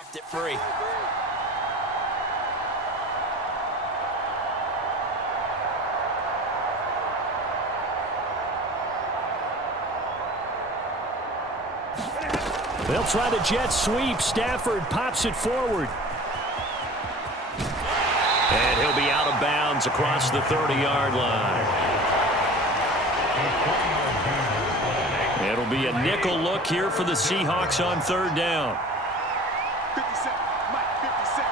It free. They'll try the jet sweep. Stafford pops it forward. And he'll be out of bounds across the 30-yard line. It'll be a nickel look here for the Seahawks on third down. 50 Cent, Mike, 50 Cent.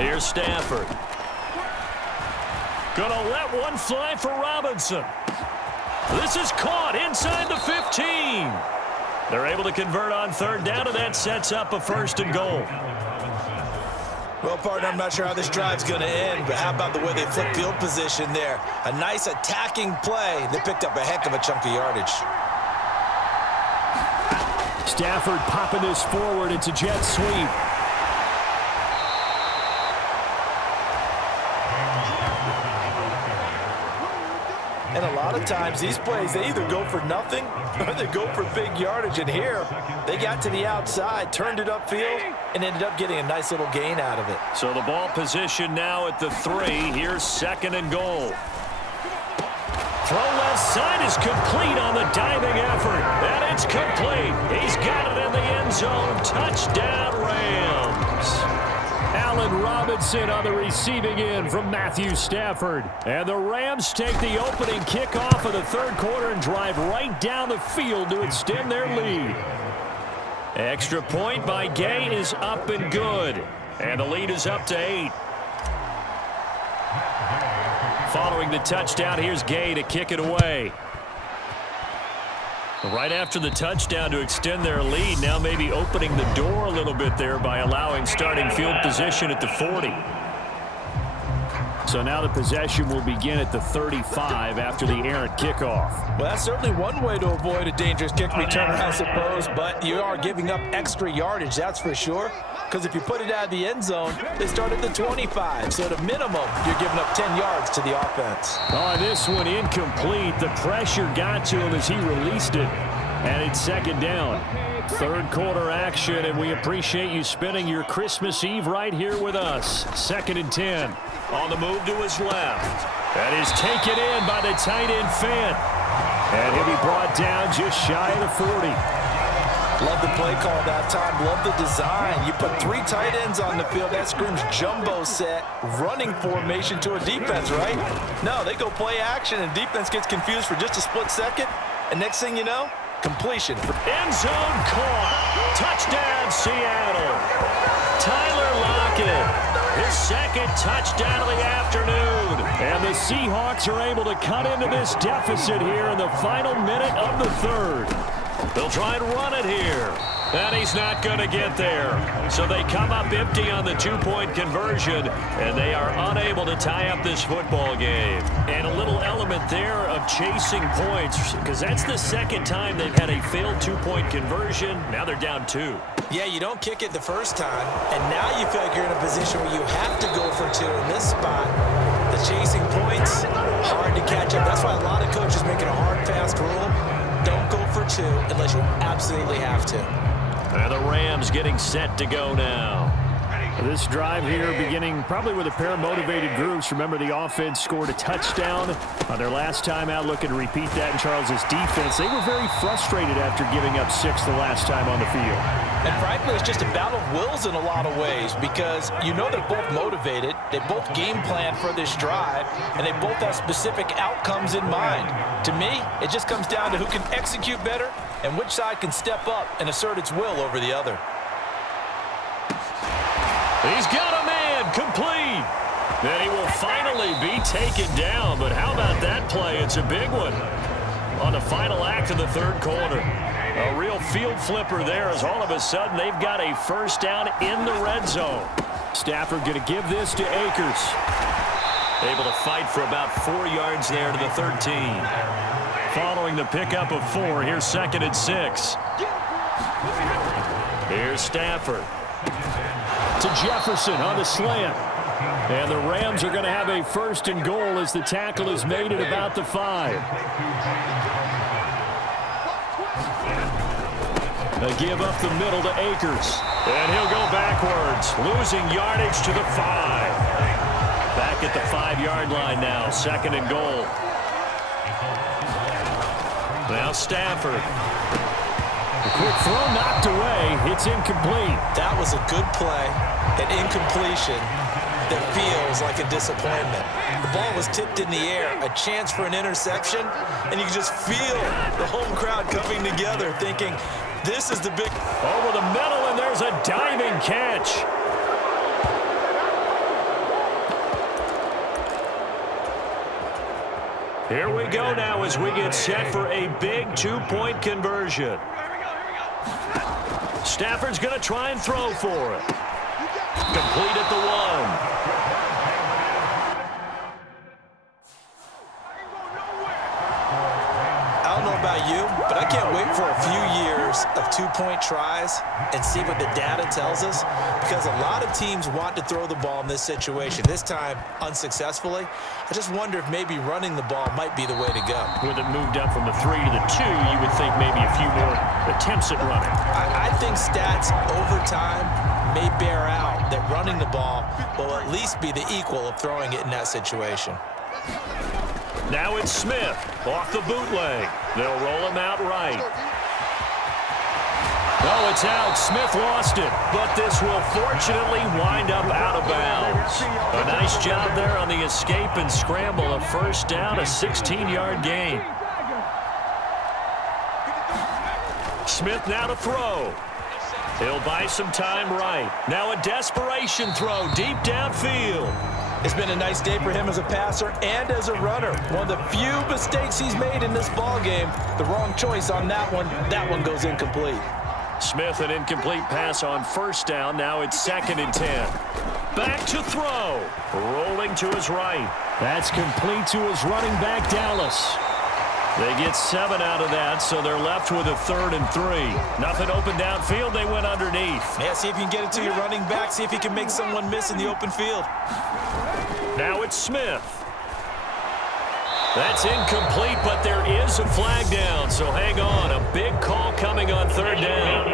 Here's Stafford. Gonna let one fly for Robinson. This is caught inside the 15. They're able to convert on third down, and that sets up a first and goal. Well, partner, I'm not sure how this drive's going to end, but how about the way they flip field position there? A nice attacking play. They picked up a heck of a chunk of yardage. Stafford popping this forward. It's a jet sweep. And a lot of times, these plays, they either go for nothing or they go for big yardage. And here, they got to the outside, turned it upfield, and ended up getting a nice little gain out of it. So the ball position now at the 3. Here's second and goal. Throw left side is complete on the diving effort. And it's complete. He's got it in the end zone. Touchdown, Rams. Allen Robinson on the receiving end from Matthew Stafford. And the Rams take the opening kickoff of the third quarter and drive right down the field to extend their lead. Extra point by Gay is up and good. And the lead is up to 8. Following the touchdown, here's Gay to kick it away. Right after the touchdown to extend their lead, now maybe opening the door a little bit there by allowing starting field position at the 40. So now the possession will begin at the 35 after the errant kickoff. Well, that's certainly one way to avoid a dangerous kick return, I suppose, but you are giving up extra yardage, that's for sure. Because if you put it out of the end zone, they start at the 25. So at a minimum, you're giving up 10 yards to the offense. Oh, this one incomplete. The pressure got to him as he released it. And it's second down. Third quarter action, and we appreciate you spending your Christmas Eve right here with us. Second and 10. On the move to his left. That is taken in by the tight end Fant. And he'll be brought down just shy of the 40. Love the play call that time. Love the design. You put 3 tight ends on the field. That screams jumbo set, running formation to a defense, right? No, they go play action, and defense gets confused for just a split second. And next thing you know, completion. End zone caught. Touchdown, Seattle. Tyler Lockett. His second touchdown of the afternoon. And the Seahawks are able to cut into this deficit here in the final minute of the third. They'll try and run it here. And he's not going to get there. So they come up empty on the 2-point conversion, and they are unable to tie up this football game. And a little element there of chasing points, because that's the second time they've had a failed 2-point conversion. Now they're down 2. Yeah, you don't kick it the first time, and now you feel like you're in a position where you have to go for 2 in this spot. The chasing points, hard to catch up. That's why a lot of coaches make it a hard, fast rule. Don't go for 2 unless you absolutely have to. And the Rams getting set to go now. This drive here beginning probably with a pair of motivated groups. Remember, the offense scored a touchdown on their last time out, looking to repeat that in Charles's defense. They were very frustrated after giving up 6 the last time on the field. And frankly, it's just a battle of wills in a lot of ways, because you know they're both motivated, they both game plan for this drive, and they both have specific outcomes in mind. To me, it just comes down to who can execute better and which side can step up and assert its will over the other. He's got a man complete. Then he will finally be taken down. But how about that play? It's a big one on the final act of the third quarter. A real field flipper there, as all of a sudden they've got a first down in the red zone. Stafford going to give this to Akers. Able to fight for about 4 yards there to the 13. Following the pickup of 4, here's second and 6. Here's Stafford. To Jefferson on the slant. And the Rams are going to have a first and goal as the tackle is made at about the 5. They give up the middle to Akers. And he'll go backwards, losing yardage to the 5. Back at the 5-yard line now, 2nd and goal. Now Stafford. The quick throw knocked away. It's incomplete. That was a good play, an incompletion that feels like a disappointment. The ball was tipped in the air, a chance for an interception, and you can just feel the home crowd coming together thinking, this is the big... Over the middle, and there's a diving catch. Here we go now as we get set for a big 2-point conversion. Stafford's going to try and throw for it. Complete at the 1. I don't know about you, but I can't wait for a few years of 2-point tries and see what the data tells us, because a lot of teams want to throw the ball in this situation, this time unsuccessfully. I just wonder if maybe running the ball might be the way to go. With it moved up from the 3 to the 2, you would think maybe a few more attempts at running. I think stats over time may bear out that running the ball will at least be the equal of throwing it in that situation. Now it's Smith off the bootleg. They'll roll him out right. No, it's out. Smith lost it, but this will fortunately wind up out of bounds. A nice job there on the escape and scramble. A first down, a 16-yard gain. Smith now to throw. He'll buy some time right. Now a desperation throw deep downfield. It's been a nice day for him as a passer and as a runner. One of the few mistakes he's made in this ball game. The wrong choice on that one. That one goes incomplete. Smith, an incomplete pass on first down. Now it's 2nd and 10. Back to throw. Rolling to his right. That's complete to his running back, Dallas. They get 7 out of that, so they're left with a 3rd and 3. Nothing open downfield. They went underneath. Yeah, see if you can get it to your running back. See if you can make someone miss in the open field. Now it's Smith. That's incomplete, but there is a flag down, so hang on. A big call coming on 3rd down.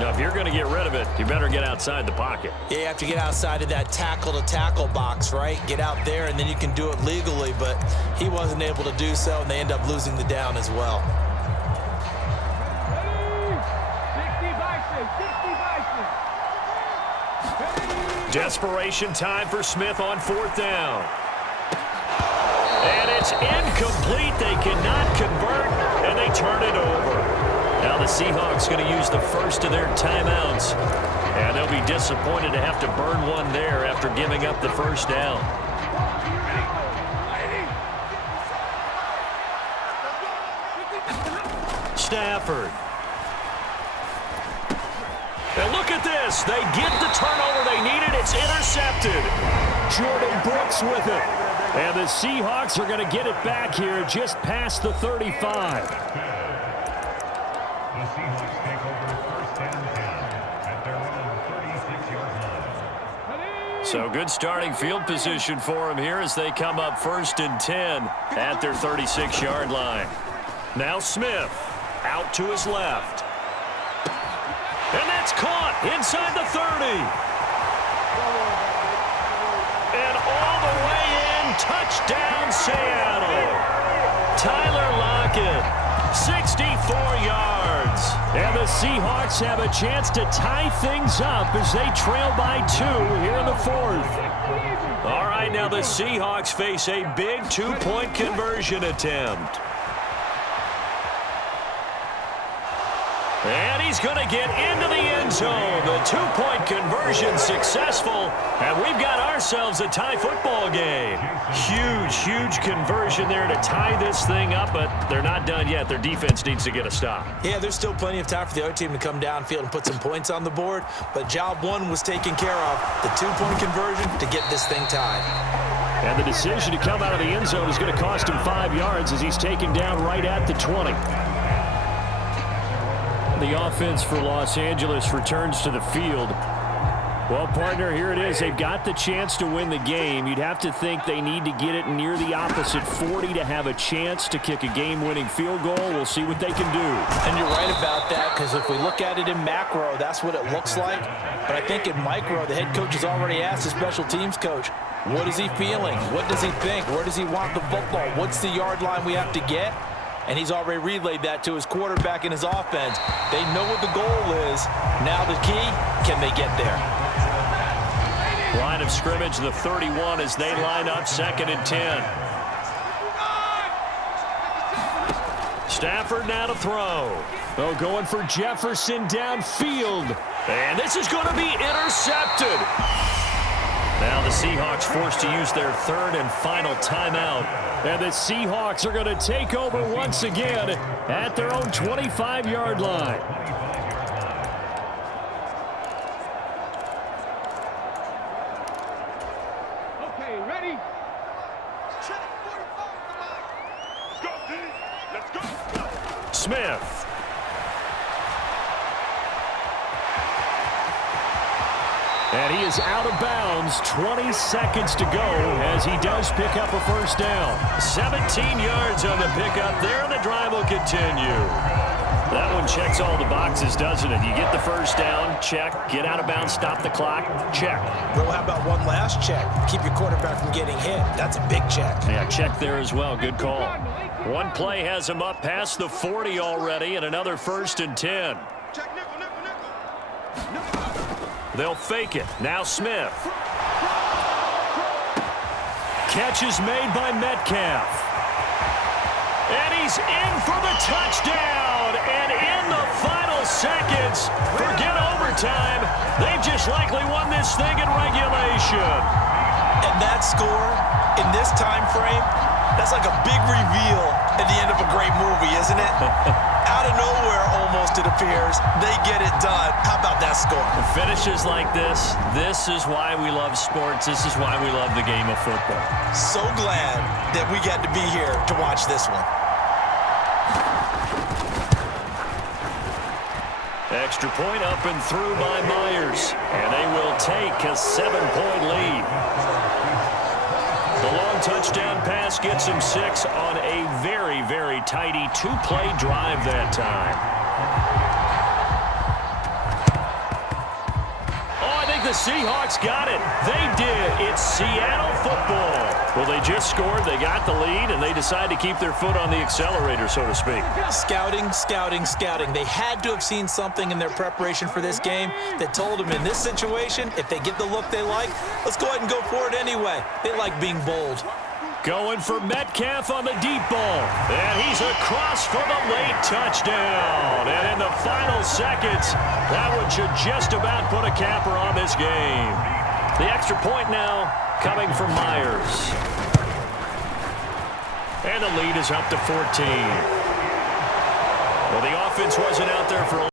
Now, if you're going to get rid of it, you better get outside the pocket. Yeah, you have to get outside of that tackle-to-tackle box, right? Get out there, and then you can do it legally, but he wasn't able to do so, and they end up losing the down as well. Desperation time for Smith on 4th down. And it's incomplete. They cannot convert, and they turn it over. Now the Seahawks going to use the first of their timeouts, and they'll be disappointed to have to burn one there after giving up the first down. Stafford. And look at this. They get the turnover they needed. It's intercepted. Jordan Brooks with it. And the Seahawks are going to get it back here just past the 35. So good starting field position for them here as they come up 1st and 10 at their 36-yard line. Now Smith out to his left. And that's caught inside the 30. And all the way in, touchdown Seattle. Tyler Lockett, 64 yards. And the Seahawks have a chance to tie things up as they trail by 2 here in the 4th. All right, now the Seahawks face a big 2-point conversion attempt. And he's going to get into the end zone. The 2-point conversion successful. And we've got ourselves a tie football game. Huge, huge conversion there to tie this thing up, but they're not done yet. Their defense needs to get a stop. Yeah, there's still plenty of time for the other team to come downfield and put some points on the board, but job 1 was taken care of. The 2-point conversion to get this thing tied. And the decision to come out of the end zone is going to cost him 5 yards as he's taken down right at the 20. The offense for Los Angeles returns to the field. Well, partner, here it is. They've got the chance to win the game. You'd have to think they need to get it near the opposite 40 to have a chance to kick a game-winning field goal. We'll see what they can do. And you're right about that, because if we look at it in macro, that's what it looks like. But I think in micro, the head coach has already asked the special teams coach, what is he feeling? What does he think? Where does he want the football? What's the yard line we have to get? And he's already relayed that to his quarterback and his offense. They know what the goal is. Now the key, can they get there? Line of scrimmage, the 31 as they line up 2nd and 10. Stafford now to throw. Oh, going for Jefferson downfield. And this is going to be intercepted. Now the Seahawks forced to use their 3rd and final timeout. And the Seahawks are going to take over once again at their own 25-yard line. Okay, ready? Check 45, come on. Let's go, D. Let's go. Smith. And he is out of bounds. 20 seconds to go as he does pick up a first down. 17 yards on the pickup there, and the drive will continue. That one checks all the boxes, doesn't it? You get the first down, check. Get out of bounds, stop the clock, check. Well, how about one last check? Keep your quarterback from getting hit. That's a big check. Yeah, check there as well. Good call. One play has him up past the 40 already, and another 1st and 10. Check nickel, nickel, nickel. They'll fake it. Now Smith. Catch is made by Metcalf. And he's in for the touchdown. And in the final seconds, forget overtime. They've just likely won this thing in regulation. And that score in this time frame, that's like a big reveal at the end of a great movie, isn't it? Out of nowhere, almost, it appears, they get it done. How about that score? Finishes like this is why we love sports. This is why we love the game of football. So glad that we got to be here to watch this one. Extra point up and through by Myers. And they will take a 7-point lead. The long touchdown pass gets him 6 on a very, very tidy 2-play drive that time. Oh, I think the Seahawks got it. They did. It's Seattle football. Well, they just scored, they got the lead, and they decide to keep their foot on the accelerator, so to speak. Scouting, scouting, scouting. They had to have seen something in their preparation for this game that told them in this situation, if they get the look they like, let's go ahead and go for it anyway. They like being bold. Going for Metcalf on the deep ball. And he's across for the late touchdown. And in the final seconds, that one should just about put a capper on this game. The extra point now coming from Myers. And the lead is up to 14. Well, the offense wasn't out there for